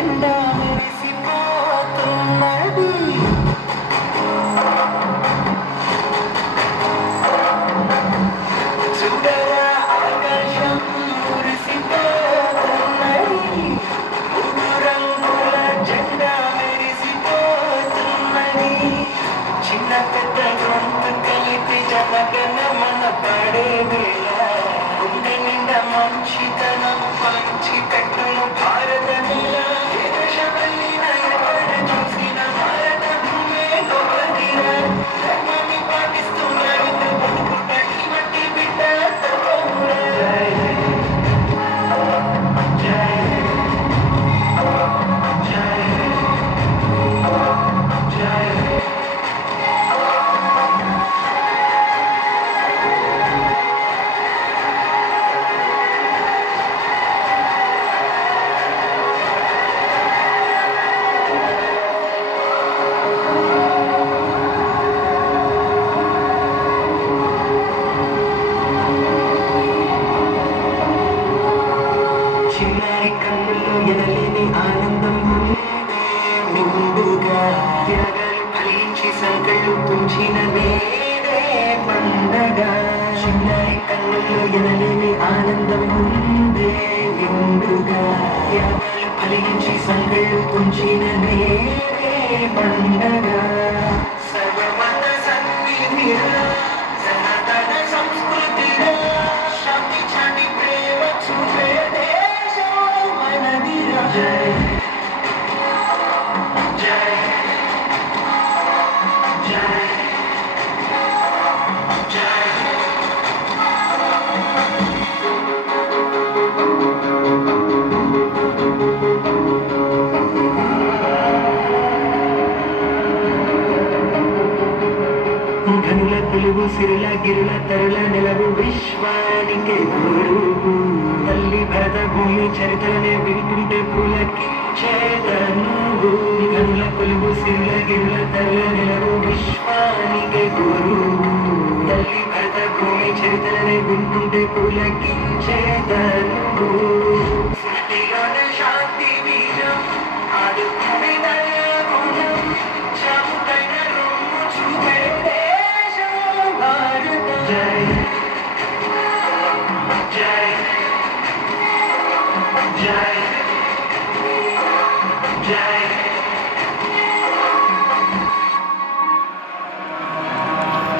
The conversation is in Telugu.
జెండా మెరిసిపోతున్నది. చూడరా ఆకాశం మురిసిపోతున్నది. మూడు రంగుల జెండా మెరిసిపోతున్నది. చిన్న పెద్ద గొంతు కలిపి జనగణమన పాడే వేళ గుండె నిండా మంచితనం పంచి పెట్టును భారత నేల. ఏ దేశం వెళ్ళినా ఎక్కడ చూసినా భారత భూమే గొప్పదిరా. ధర్మాన్ని పాటిస్తూ న్యాయంతో బతుకుట ఈ మట్టి బిడ్డ తప్పమురా. జై జై జై చిన్నారి కన్నుల్లో ఎనలేని ఆనందం ఉందే నిండుగా. త్యాగాలు ఫలించి సంకళ్ళు తుంచిన నేడే పండగ. చిన్నారి కన్నుల్లో ఎనలేని ఆనందం ఉందే నిండుగా. త్యాగాలు ఫలించి సంకళ్ళు తుంచిన నేడే పండగ. సర్వమత సన్నిధిరా సనాతన సంస్కృతిరా. శాంతి చాటి ప్రేమ చూపే దేశం మనదిరా. జై జై జై జై ఘనుల కొలువు సిరుల గిరుల తరుల నెలవు విశ్వానికే గురువు. తల్లి భరత భూమి చరిత్రనే వింటుంటే పులకించేదనువు. ఘనుల కొలువు సిరుల గిరుల తరుల నెలవు విశ్వానికే గురువు. తల్లి భరత భూమి చరిత్రనే వింటుంటే పులకించేదనువు. సృష్టిలోనే శాంతి వీరం ఆదుకునే దయాగుణం. చావుకైన రొమ్ము చూపే దేశం భారత. జై జై జై